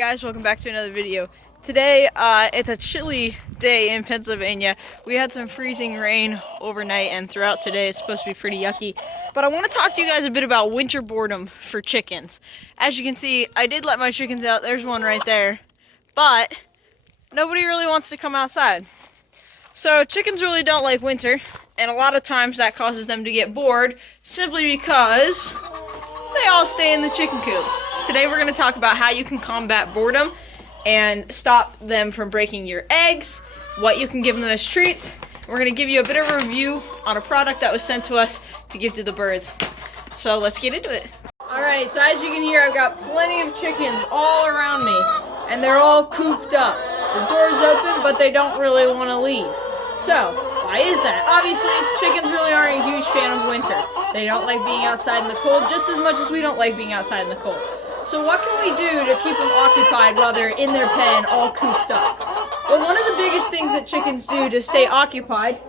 Guys, welcome back to another video. Today, it's a chilly day in Pennsylvania. We had some freezing rain overnight and throughout today. It's supposed to be pretty yucky. But I want to talk to you guys a bit about winter boredom for chickens. As you can see, I did let my chickens out. There's one right there. But nobody really wants to come outside. So chickens really don't like winter, and a lot of times that causes them to get bored simply because they all stay in the chicken coop. Today we're going to talk about how you can combat boredom and stop them from breaking your eggs, what you can give them as treats. We're going to give you a bit of a review on a product that was sent to us to give to the birds. So let's get into it. Alright, so as you can hear, I've got plenty of chickens all around me, and they're all cooped up. The door's open, but they don't really want to leave. So, why is that? Obviously, chickens really aren't a huge fan of winter. They don't like being outside in the cold just as much as we don't like being outside in the cold. So what can we do to keep them occupied while they're in their pen all cooped up? Well, one of the biggest things that chickens do to stay occupied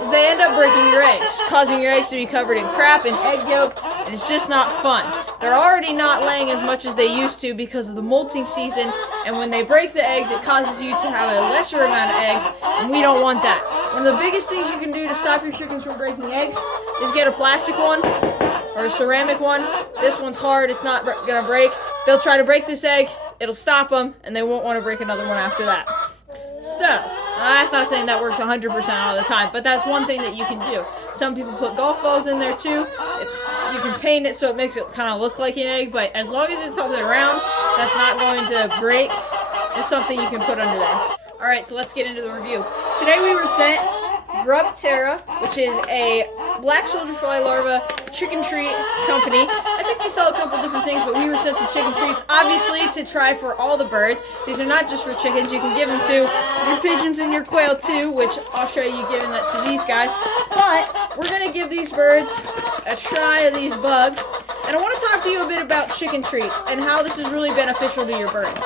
is they end up breaking your eggs, causing your eggs to be covered in crap and egg yolk, and it's just not fun. They're already not laying as much as they used to because of the molting season, and when they break the eggs, it causes you to have a lesser amount of eggs, and we don't want that. One of the biggest things you can do to stop your chickens from breaking eggs is get a plastic one or a ceramic one. This one's hard, it's not gonna break. They'll try to break this egg, it'll stop them, and they won't want to break another one after that. So, that's not saying that works 100% all the time, but that's one thing that you can do. Some people put golf balls in there too. You can paint it so it makes it kind of look like an egg, but as long as it's something round that's not going to break, it's something you can put under there. Alright, so let's get into the review. Today we were sent GrubTerra, which is a black soldier fly larva chicken treat company. I think they sell a couple different things, but we were sent the chicken treats, obviously, to try for all the birds. These are not just for chickens. You can give them to your pigeons and your quail too, which I'll show you giving that to these guys. But we're going to give these birds a try of these bugs. And I want to talk to you a bit about chicken treats and how this is really beneficial to your birds.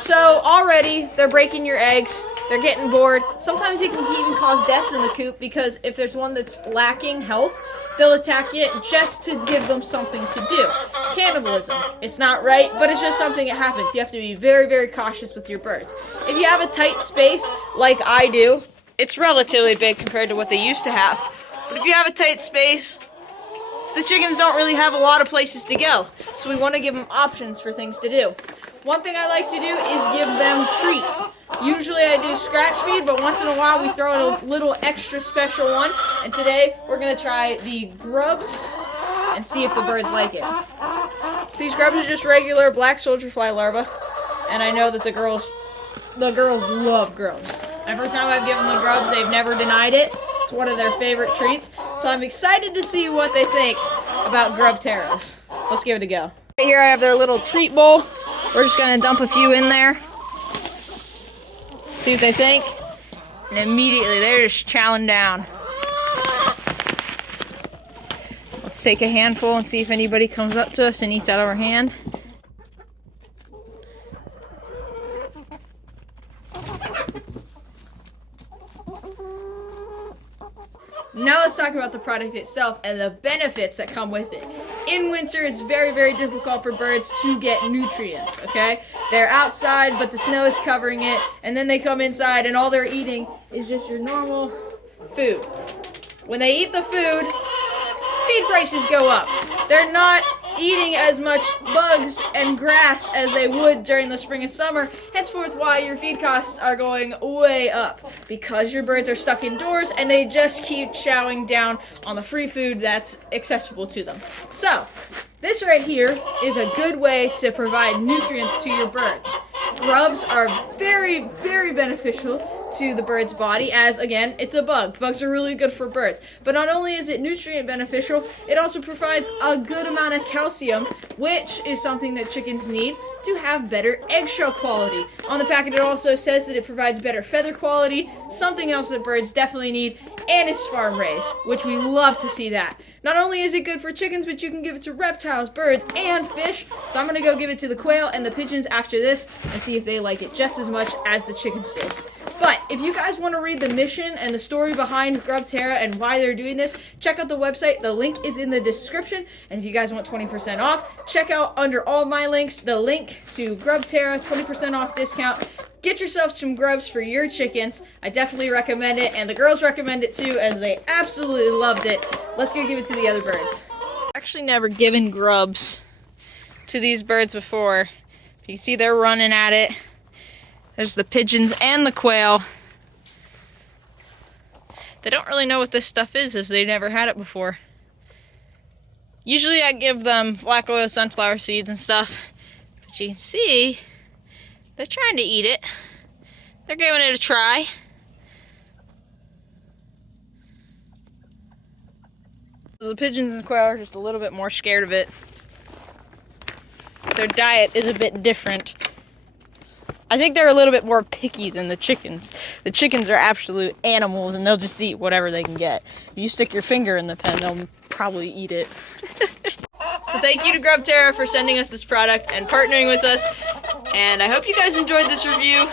So already, they're breaking your eggs. They're getting bored. Sometimes it can even cause deaths in the coop because if there's one that's lacking health, they'll attack it just to give them something to do. Cannibalism. It's not right, but it's just something that happens. You have to be very, very cautious with your birds. If you have a tight space, like I do, it's relatively big compared to what they used to have. But if you have a tight space, the chickens don't really have a lot of places to go. So we want to give them options for things to do. One thing I like to do is give them treats. Usually I do scratch feed, but once in a while we throw in a little extra special one. And today we're going to try the grubs and see if the birds like it. So these grubs are just regular black soldier fly larvae. And I know that the girls love grubs. Every time I've given them the grubs, they've never denied it. It's one of their favorite treats. So I'm excited to see what they think about GrubTerras. Let's give it a go. Right here I have their little treat bowl. We're just going to dump a few in there. See what they think. And immediately they're just chowing down. Let's take a handful and see if anybody comes up to us and eats out of our hand. Now let's talk about the product itself and the benefits that come with it. In winter, it's very, very difficult for birds to get nutrients, okay? They're outside, but the snow is covering it, and then they come inside, and all they're eating is just your normal food. When they eat the food, feed prices go up. They're not eating as much bugs and grass as they would during the spring and summer, henceforth why your feed costs are going way up, because your birds are stuck indoors and they just keep chowing down on the free food that's accessible to them. So, this right here is a good way to provide nutrients to your birds. Grubs are very, very beneficial to the bird's body as, again, it's a bug. Bugs are really good for birds. But not only is it nutrient beneficial, it also provides a good amount of calcium, which is something that chickens need to have better eggshell quality. On the packet it also says that it provides better feather quality, something else that birds definitely need, and it's farm raised, which we love to see that. Not only is it good for chickens, but you can give it to reptiles, birds, and fish. So I'm going to go give it to the quail and the pigeons after this and see if they like it just as much as the chickens do. But if you guys want to read the mission and the story behind GrubTerra and why they're doing this, check out the website. The link is in the description. And if you guys want 20% off, check out under all my links the link to GrubTerra, 20% off discount. Get yourself some grubs for your chickens. I definitely recommend it, and the girls recommend it too, as they absolutely loved it. Let's go give it to the other birds. I've actually never given grubs to these birds before. You can see they're running at it. There's the pigeons and the quail. They don't really know what this stuff is, as they never had it before. Usually I give them black oil sunflower seeds and stuff, but you can see they're trying to eat it. They're giving it a try. The pigeons and quail are just a little bit more scared of it. Their diet is a bit different. I think they're a little bit more picky than the chickens. The chickens are absolute animals, and they'll just eat whatever they can get. If you stick your finger in the pen, they'll probably eat it. So thank you to GrubTerra for sending us this product and partnering with us. And I hope you guys enjoyed this review.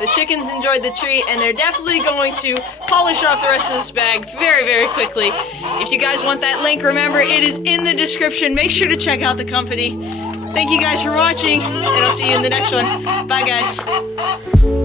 The chickens enjoyed the treat, and they're definitely going to polish off the rest of this bag very, very quickly. If you guys want that link, remember, it is in the description. Make sure to check out the company. Thank you guys for watching, and I'll see you in the next one. Bye, guys.